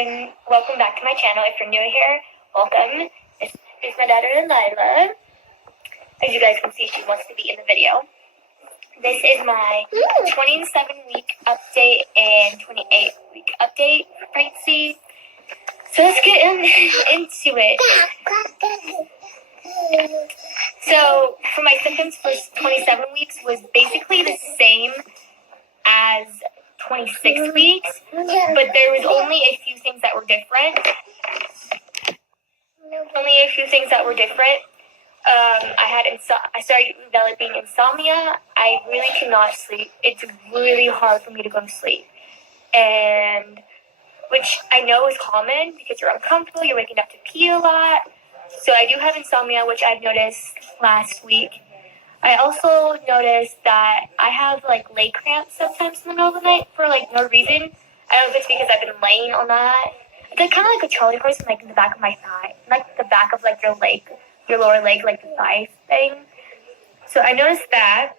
and welcome back to my channel. If you're new here, welcome. This is my daughter Lila. As you guys can see, she wants to be in the video. This is my 27-week update and 28-week update for pregnancy. So let's get into it. So for my symptoms for 27 weeks was basically the same as 26 weeks, but there was only a few things that were different. I started developing insomnia. I really cannot sleep. It's really hard for me to go to sleep, and which I know is common because you're uncomfortable. You're waking up to pee a lot. So I do have insomnia, which I've noticed last week. I also noticed that I have leg cramps sometimes in the middle of the night for no reason. I don't know if it's because I've been laying on that. It's kind of like a Charlie horse in the back of my thigh, the back of your leg, your lower leg, the thigh thing. So I noticed that,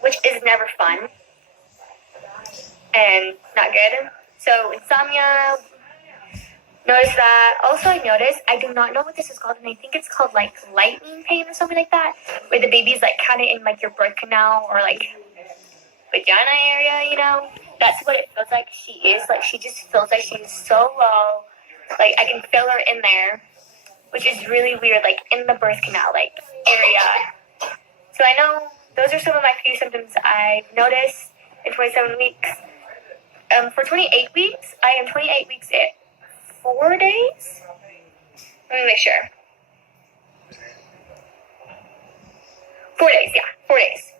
which is never fun and not good. So insomnia. Notice that. Also, I noticed, I do not know what this is called, and I think it's called lightning pain or something like that, where the baby's kind of in your birth canal or vagina area, That's what it feels like. She is she just feels like she's so low. I can feel her in there, which is really weird, in the birth canal area. So I know those are some of my few symptoms I've noticed in 27 weeks. For 28 weeks, I am 28 weeks in 4 days? Let me make sure. 4 days, yeah. 4 days.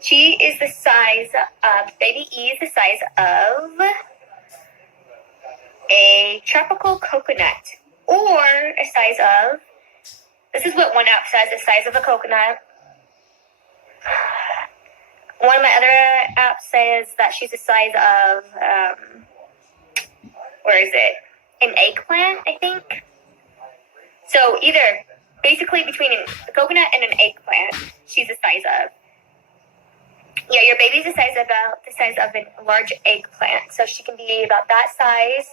She is the size of, baby E is the size of a tropical coconut. Or a size of, this is what one app says, the size of a coconut. One of my other apps says that she's the size of, where is it? An eggplant, I think. So either, basically between a coconut and an eggplant, she's the size of. Yeah, your baby's about the size of a large eggplant. So she can be about that size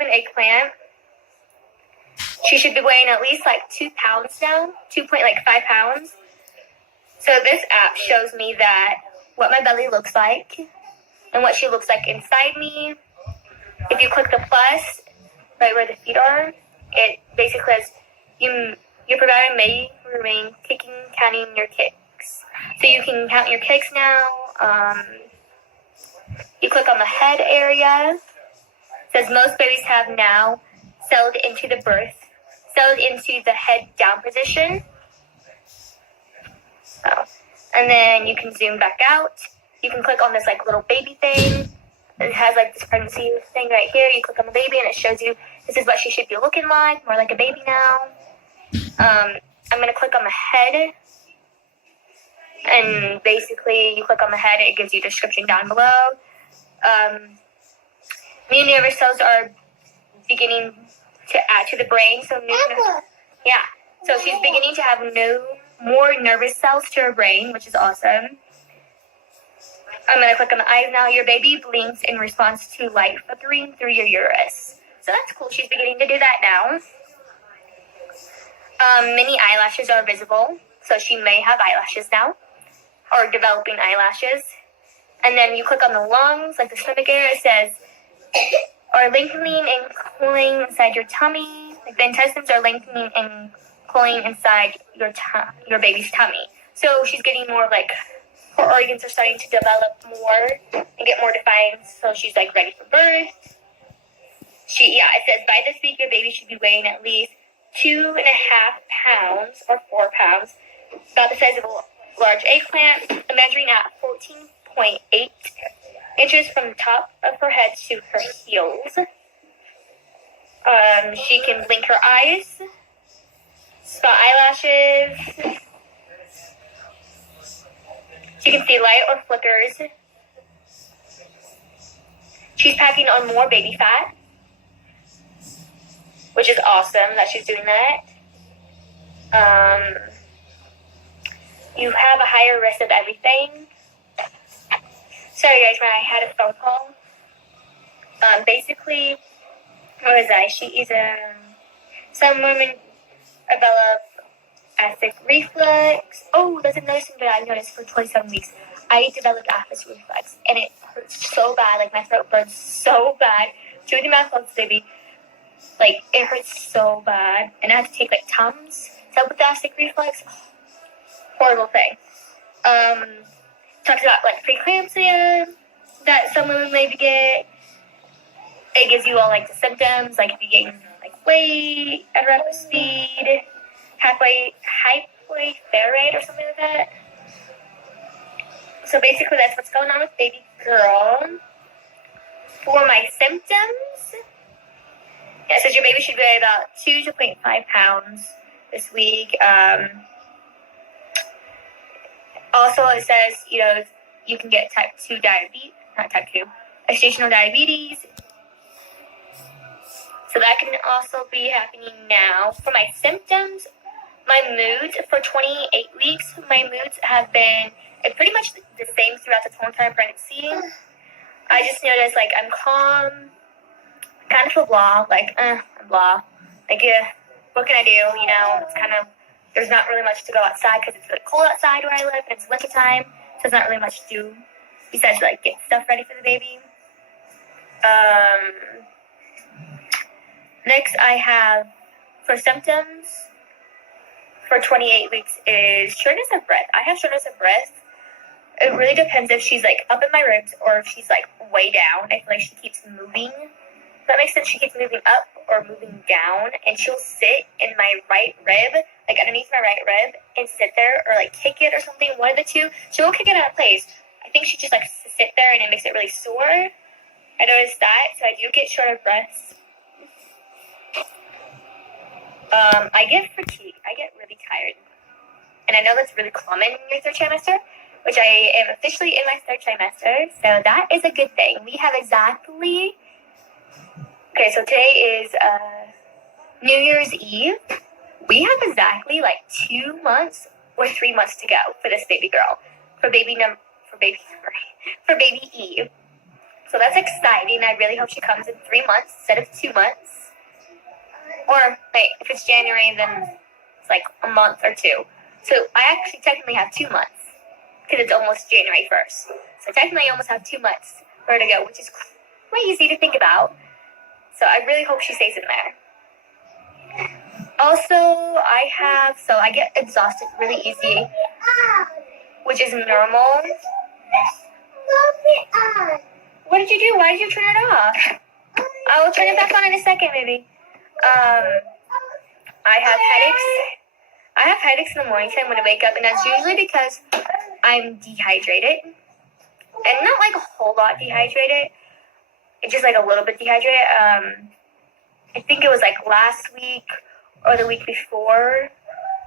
of an eggplant. She should be weighing at least 2 pounds now, 2.5 pounds. So this app shows me that what my belly looks like and what she looks like inside me. If you click the plus, right where the feet are, it basically says your provider may remain counting your kicks. So you can count your kicks now. You click on the head area. It says most babies have now settled into the head down position. And then you can zoom back out. You can click on this little baby thing. It has this pregnancy thing right here. You click on the baby and it shows you this is what she should be looking like, more like a baby now. I'm going to click on the head. And basically you click on the head, it gives you a description down below. New nervous cells are beginning to add to the brain. So so she's beginning to have more nervous cells to her brain, which is awesome. I'm going to click on the eyes now. Your baby blinks in response to light filtering through your uterus. So that's cool. She's beginning to do that now. Mini eyelashes are visible. So she may have eyelashes now. Or developing eyelashes. And then you click on the lungs, the stomach area. It says, are lengthening and cooling inside your tummy. The intestines are lengthening and cooling inside your baby's tummy. So she's getting more her organs are starting to develop more and get more defined, so she's ready for birth. It says by this week your baby should be weighing at least 2.5 pounds or 4 pounds, about the size of a large eggplant, measuring at 14.8 inches from the top of her head to her heels. She can blink her eyes, spot eyelashes. She can see light or flickers. She's packing on more baby fat, which is awesome that she's doing that. You have a higher risk of everything. Sorry guys, I had a phone call. Basically, what is that? She is some women develop acid reflux. Oh, that's another thing that I noticed for 27 weeks. I developed acid reflux, and it hurts so bad. Like, my throat burns so bad. Doing the mouth pumps, baby. Like, it hurts so bad. And I have to take, like, Tums to help with the acid reflux. Horrible thing. Talks about, like, preeclampsia that some women maybe get. It gives you all, like, the symptoms, like if you gain, like, weight at a rapid speed, hypothyroid or something like that. So basically, that's what's going on with baby girl. For my symptoms, yeah, it says your baby should weigh about 2 to 0.5 pounds this week. Also, it says, you can get type 2 diabetes, not type 2, gestational diabetes. So that can also be happening now. For my symptoms, my moods for 28 weeks, my moods have been pretty much the same throughout the whole entire pregnancy. I just noticed, like, I'm calm, kind of a blah, like, blah. Like, yeah, what can I do, It's kind of, there's not really much to go outside because it's really cold outside where I live, and it's winter time, so there's not really much to do besides, like, get stuff ready for the baby. Next, I have, for symptoms, for 28 weeks is shortness of breath. I have shortness of breath. It really depends if she's, like, up in my ribs or if she's, like, way down. I feel like she keeps moving. If that makes sense. She keeps moving up or moving down, and she'll sit in my right rib, like, underneath my right rib, and sit there or, like, kick it or something, one of the two. She won't kick it out of place. I think she just likes to sit there, and it makes it really sore. I noticed that, so I do get short of breath. I get fatigue. I get really tired. And I know that's really common in your third trimester, which I am officially in my third trimester, so that is a good thing. We have exactly... Okay, so today is New Year's Eve. We have exactly, like, 2 months or 3 months to go for this baby girl. For baby Eve. So that's exciting. I really hope she comes in 3 months instead of 2 months. Or, wait, if it's January, then it's like a month or two. So I actually technically have 2 months because it's almost January 1st. So technically I almost have 2 months for her to go, which is crazy to think about. So I really hope she stays in there. Also, I get exhausted really easy, which is normal. What did you do? Why did you turn it off? I will turn it back on in a second, baby. I have headaches. I have headaches in the morning time when I wake up, and that's usually because I'm dehydrated. And not like a whole lot dehydrated. It's just like a little bit dehydrated. I think it was like last week or the week before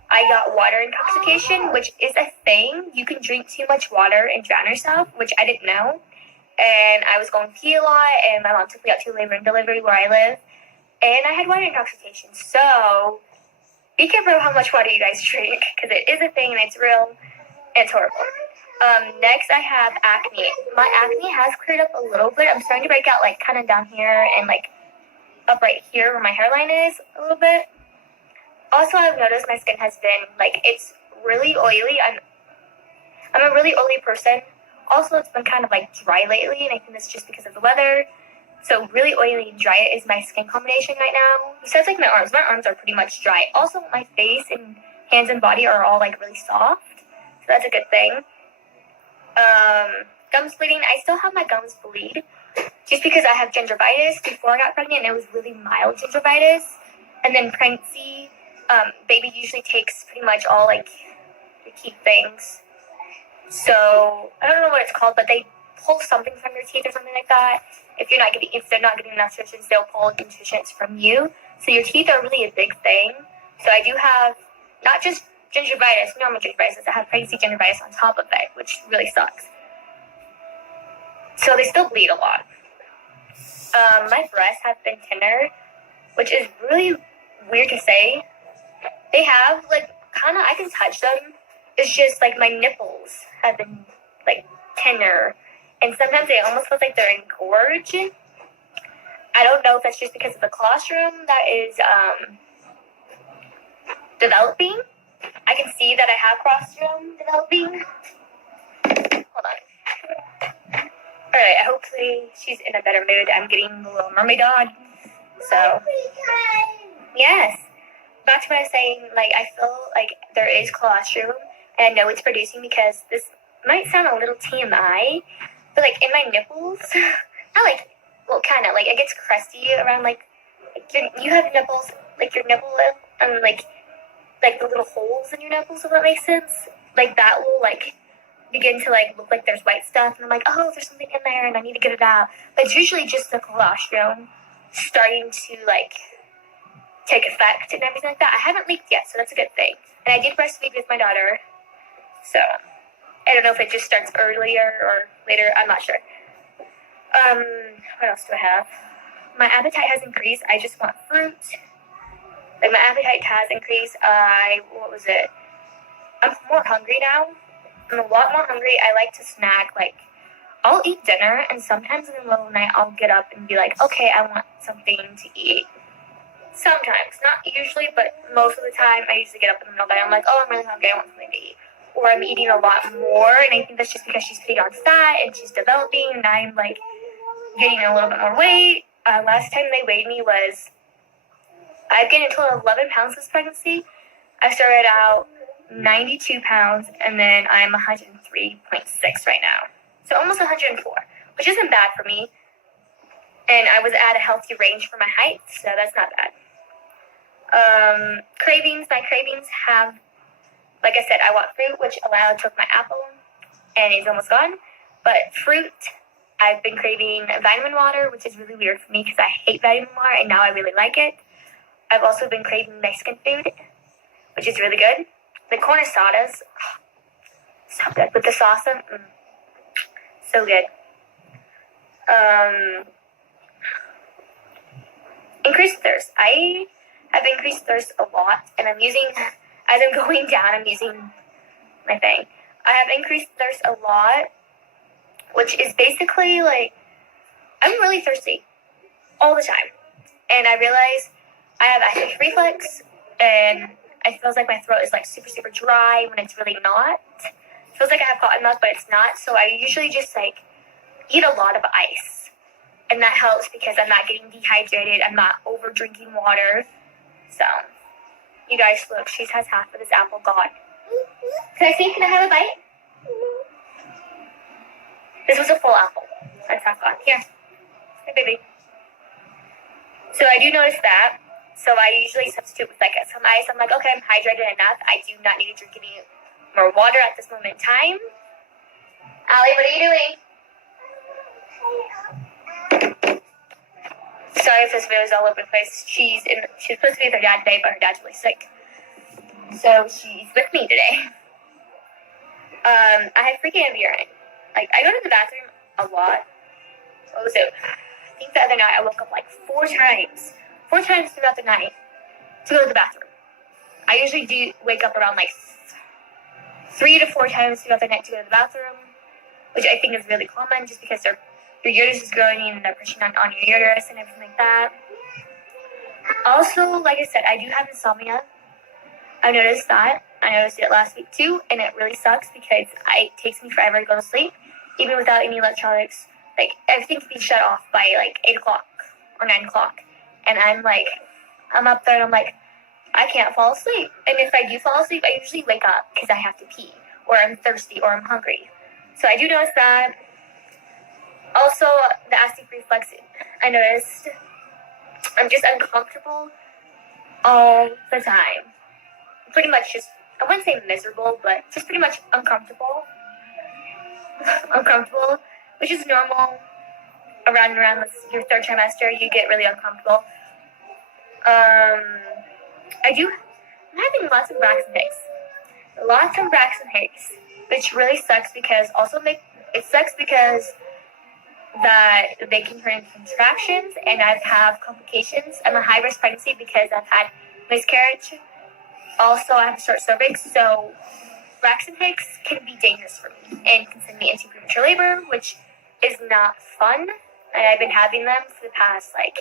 I got water intoxication, which is a thing. You can drink too much water and drown yourself, which I didn't know. And I was going to pee a lot, and my mom took me out to labor and delivery where I live. And I had water intoxication. So be careful how much water you guys drink, because it is a thing and it's real and it's horrible. Next, I have acne. My acne has cleared up a little bit. I'm starting to break out, like, kind of down here and, like, up right here where my hairline is a little bit. Also, I've noticed my skin has been, like, it's really oily. I'm a really oily person. Also, it's been kind of, like, dry lately, and I think that's just because of the weather. So really oily and dry is my skin combination right now. Besides, like, my arms. My arms are pretty much dry. Also, my face and hands and body are all, like, really soft. So that's a good thing. Gums bleeding. I still have my gums bleed. Just because I have gingivitis. Before I got pregnant, it was really mild gingivitis. And then pregnancy, baby usually takes pretty much all, like, the key things. So, I don't know what it's called, but they pull something from your teeth or something like that. If they're not getting enough nutrients, they'll pull nutrients from you. So your teeth are really a big thing. So I do have not just gingivitis, normal gingivitis. I have pregnancy gingivitis on top of it, which really sucks. So they still bleed a lot. My breasts have been thinner, which is really weird to say. They have, like, kind of, I can touch them. It's just, like, my nipples have been, like, thinner. And sometimes it almost feels like they're engorged. I don't know if that's just because of the colostrum that is developing. I can see that I have colostrum developing. Hold on. Alright, hopefully she's in a better mood. I'm getting the Little Mermaid on. So, yes. Back to what I was saying, like, I feel like there is colostrum, and I know it's producing because this might sound a little TMI, but, like, in my nipples, I like, well, kind of, like, it gets crusty around, like you have nipples, like, your nipple, and, like, the little holes in your nipples, if that makes sense. Like, that will, like, begin to, like, look like there's white stuff, and I'm like, oh, there's something in there, and I need to get it out. But it's usually just the colostrum starting to, like, take effect and everything like that. I haven't leaked yet, so that's a good thing. And I did breastfeed with my daughter, so I don't know if it just starts earlier or later. I'm not sure. What else do I have? My appetite has increased. I just want fruit. Like, my appetite has increased. What was it? I'm more hungry now. I'm a lot more hungry. I like to snack. Like, I'll eat dinner, and sometimes in the middle of the night, I'll get up and be like, okay, I want something to eat. Sometimes, not usually, but most of the time, I usually get up in the middle of the night. I'm like, oh, I'm really hungry. I want something to eat. Or I'm eating a lot more, and I think that's just because she's putting on fat and she's developing, and I'm, like, getting a little bit more weight. Last time they weighed me was, I've gained a total of 11 pounds this pregnancy. I started out 92 pounds, and then I'm 103.6 right now. So almost 104, which isn't bad for me. And I was at a healthy range for my height, so that's not bad. Cravings. My cravings have, like I said, I want fruit, which Alana took my apple, and it's almost gone. But fruit, I've been craving vitamin water, which is really weird for me because I hate vitamin water, and now I really like it. I've also been craving Mexican food, which is really good. The corn asadas, so good. With the salsa, so good. Increased thirst. I have increased thirst a lot, and I'm using, as I'm going down, I'm using my thing. I have increased thirst a lot, which is basically, like, I'm really thirsty all the time. And I realize I have acid reflux, and it feels like my throat is, like, super, super dry when it's really not. It feels like I have cotton mouth, but it's not. So I usually just, like, eat a lot of ice. And that helps because I'm not getting dehydrated. I'm not over drinking water. So, you guys, look, she has half of this apple gone. Can I see? Can I have a bite? This was a full apple. That's half gone. Here. Hey, baby. So I do notice that. So I usually substitute with, like, some ice. I'm like, okay, I'm hydrated enough. I do not need to drink any more water at this moment in time. Allie, what are you doing? Sorry if this video is all over the place. She's supposed to be with her dad today, but her dad's really sick. So she's with me today. I have freaking heavy urine. Like, I go to the bathroom a lot. What was it? I think the other night I woke up like 4 times. 4 times throughout the night to go to the bathroom. I usually do wake up around like 3 to 4 times throughout the night to go to the bathroom, which I think is really common just because your uterus is growing and they're pushing on your uterus and everything like that. Also, like I said, I do have insomnia. I noticed that. I noticed it last week too, and it really sucks because it takes me forever to go to sleep, even without any electronics. Like, everything can be shut off by like 8 o'clock or 9 o'clock. And I'm up there and I'm like, I can't fall asleep. And if I do fall asleep, I usually wake up because I have to pee, or I'm thirsty, or I'm hungry. So I do notice that. Also, the acid reflux, I noticed I'm just uncomfortable all the time. Pretty much just, I wouldn't say miserable, but just pretty much uncomfortable. Uncomfortable, which is normal. Around your 3rd trimester, you get really uncomfortable. I'm having lots of Braxton Hicks. Lots of Braxton Hicks, which really sucks because that they can turn into contractions, and I have complications. I'm a high-risk pregnancy because I've had miscarriage. Also, I have a short cervix, so Braxton Hicks can be dangerous for me and can send me into premature labor, which is not fun. and I've been having them for the past, like,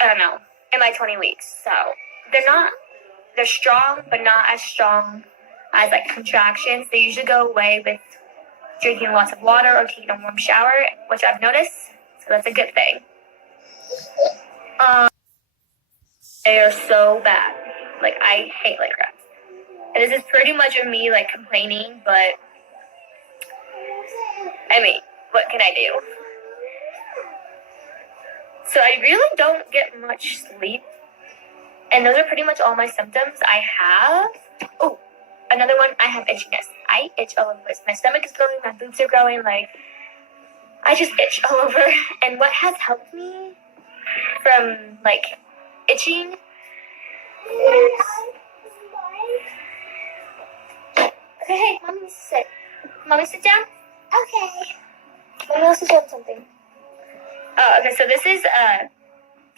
I don't know, in my 20 weeks. So they're strong, but not as strong as, like, contractions. They usually go away with drinking lots of water or taking a warm shower, which I've noticed. So that's a good thing. They are so bad. Like, I hate leg cramps. And this is pretty much of me, like, complaining, but I mean, what can I do? So I really don't get much sleep. And those are pretty much all my symptoms I have. Oh, another one, I have itchiness. I itch all over the place. My stomach is growing, my boobs are growing, like, I just itch all over. And what has helped me from, like, itching is... Okay, hey, Mommy wants to sit. Mommy, sit down? Okay. Mommy wants to show him something. Oh, okay, so this is,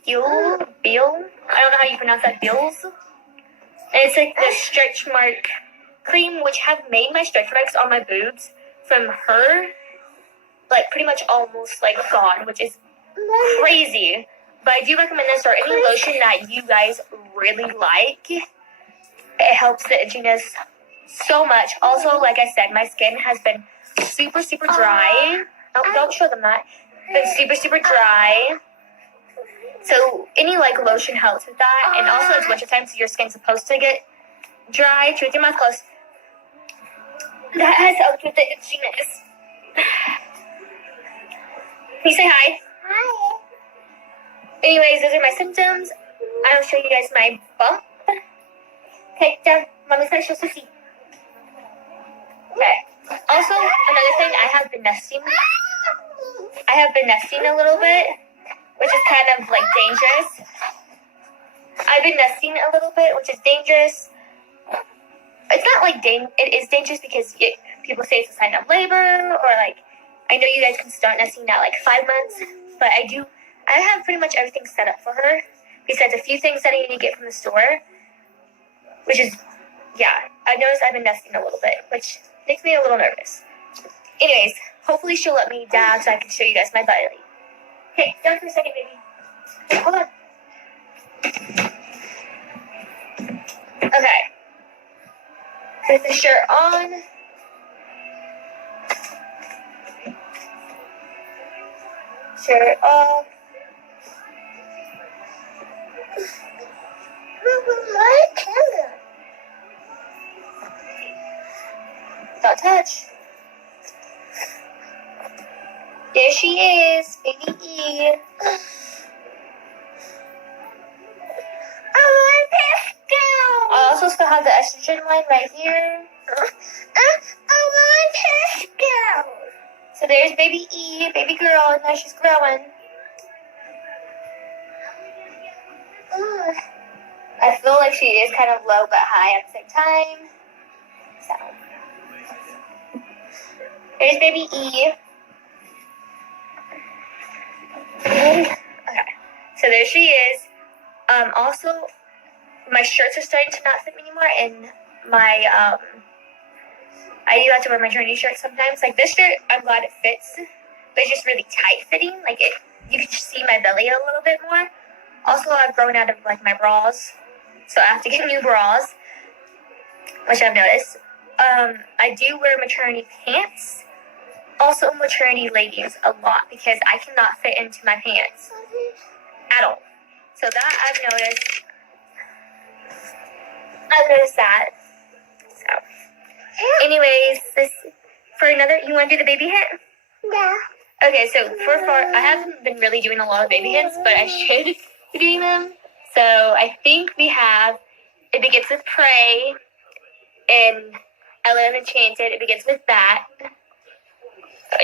Beal? I don't know how you pronounce that, Beals? And it's like the stretch mark cream, which have made my stretch marks on my boobs from her, like, pretty much almost, like, gone, which is crazy. But I do recommend this, or any lotion that you guys really like. It helps the itchiness so much. Also, like I said, my skin has been super, super dry. Oh, don't show them that. Been super, super dry. So any, like, lotion helps with that. And also it's wintertime, so your skin's supposed to get dry. With your mouth closed. That has helped with the itchiness. Can you say hi? Hi. Anyways, those are my symptoms. I'll show you guys my bump. Okay, down. Mommy's gonna show Susie. Okay. Also, another thing, I have been nesting a little bit, which is kind of, like, dangerous. I've been nesting a little bit, which is dangerous. It's not, like, it is dangerous because people say it's a sign of labor, or, like, I know you guys can start nesting at, like, 5 months, but I have pretty much everything set up for her, besides a few things that I need to get from the store, which is, yeah, I've noticed I've been nesting a little bit, which makes me a little nervous. Anyways, hopefully she'll let me down so I can show you guys my belly. Okay, down for a second, baby. Okay, hold on. Okay. Put the shirt on. Shirt off. Don't touch. There she is, baby E. I also still have the estrogen line right here. So there's baby E, baby girl, and now she's growing. I feel like she is kind of low but high at the same time. So there's baby E. Okay, so there she is. Also, my shirts are starting to not fit me anymore, and my I do have to wear my journey shirt sometimes. Like this shirt, I'm glad it fits, but it's just really tight fitting. Like you can just see my belly a little bit more. Also, I've grown out of, like, my bras, so I have to get new bras, which I've noticed. I do wear maternity pants, also maternity leggings a lot, because I cannot fit into my pants at all. So that I've noticed. That. So, anyways, you want to do the baby hit? Yeah. Okay, so I haven't been really doing a lot of baby hits, but I should be doing them. So I think we have, it begins with pray, and Ella Enchanted, it begins with that.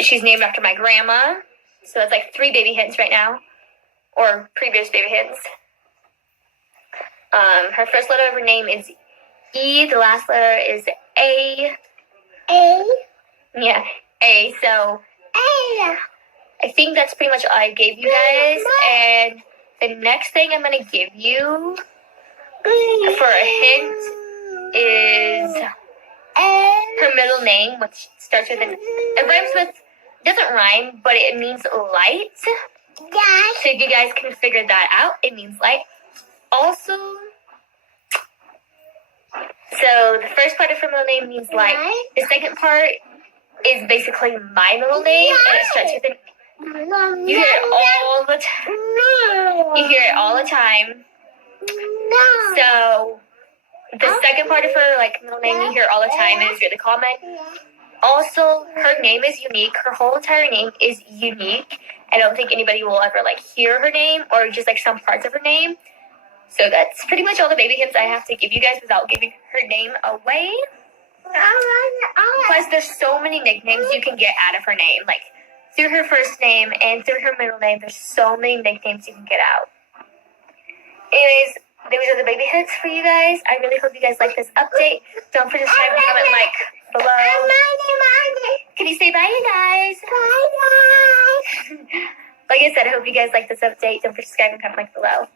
She's named after my grandma, so it's like 3 baby hens right now, or previous baby hens. Her first letter of her name is E, the last letter is A. A? Yeah, A, so A. I think that's pretty much all I gave you guys, and the next thing I'm going to give you for a hint is her middle name, which starts with it rhymes with doesn't rhyme, but it means light. Yes. So if you guys can figure that out, it means light. Also, so the first part of her middle name means light. The second part is basically my middle name, and it starts with an. You hear it all the time. You hear it all the time. So the second part of her middle name you hear all the time, and it's really common. Also, her name is unique. Her whole entire name is unique. I don't think anybody will ever hear her name or just some parts of her name. So that's pretty much all the baby hints I have to give you guys without giving her name away. Plus, there's so many nicknames you can get out of her name. Through her first name and through her middle name, there's so many nicknames you can get out. Anyways, those are the baby hints for you guys. I really hope you guys like this update. Don't forget to subscribe and comment below. Can you say bye, you guys? Bye. Like I said, I hope you guys like this update. Don't forget to subscribe and comment below.